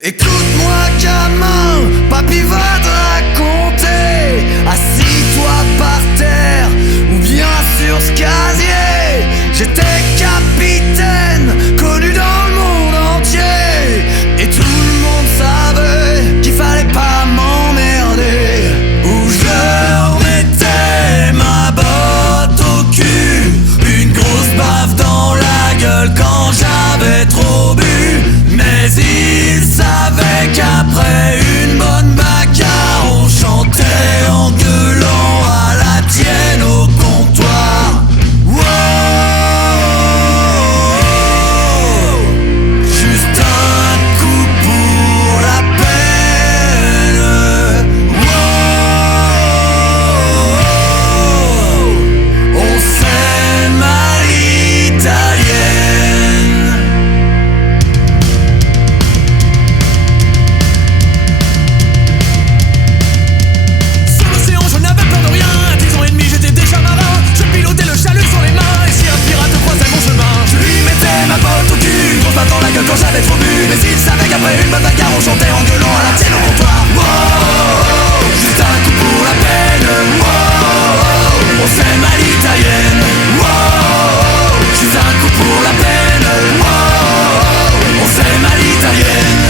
Écoute-moi gamin, papy va te raconter. Assis-toi par terre ou bien sur ce casier. J'étais capitaine, connu dans le monde entier. Et tout le monde savait qu'il fallait pas m'emmerder. Où je remettais ma botte au cul. Une grosse baffe dans la gueule quand j'avais trop bu. Mais il savait qu'après une bonne bagarre, on chantait en gueulant à la tienne au comptoir. Wow, juste un coup pour la peine. Wow, on s'aime à l'italienne. Dans la gueule quand j'avais trop bu. Mais il savait qu'après une bonne bagarre on chantait en gueulant à la tienne au comptoir. Wow, juste un coup pour la peine. Wow, on s'aime à l'italienne. Wow, juste un coup pour la peine. Wow, on s'aime à l'italienne.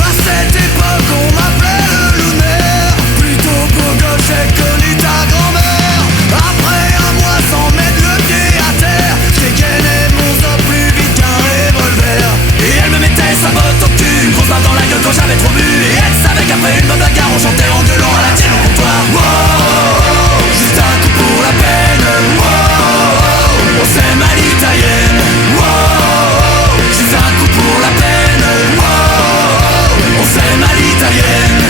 À cette époque on m'appelait le lunaire. Plutôt beau gosse, j'ai connu ta grand-mère. Après un mois sans mettre le pied à terre, j'ai gainé mon zoo plus vite qu'un revolver. Et elle me mettait sa botte au cul, une grosse barre dans la gueule quand j'avais trop bu. Et elle savait qu'après une bonne bagarre on chantait en gueulant à la tienne au comptoir. Wow, juste un coup pour la peine. Wow, on s'aime à l'italienne. Wow, juste un coup pour la peine. Wow, on s'aime à l'italienne.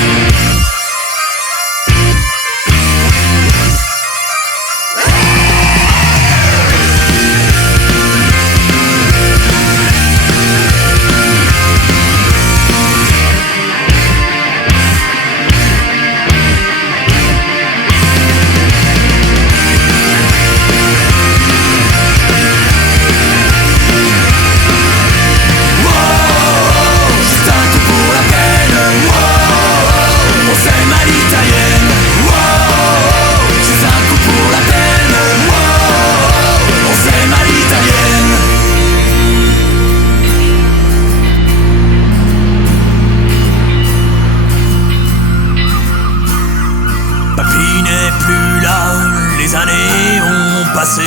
Les années ont passé.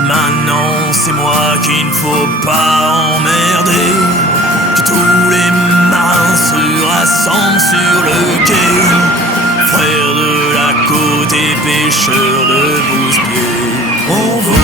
Maintenant c'est moi qu'il ne faut pas emmerder. Que tous les marins se rassemblent sur le quai. Frères de la côte et pêcheurs de Bousse-Pied, on vous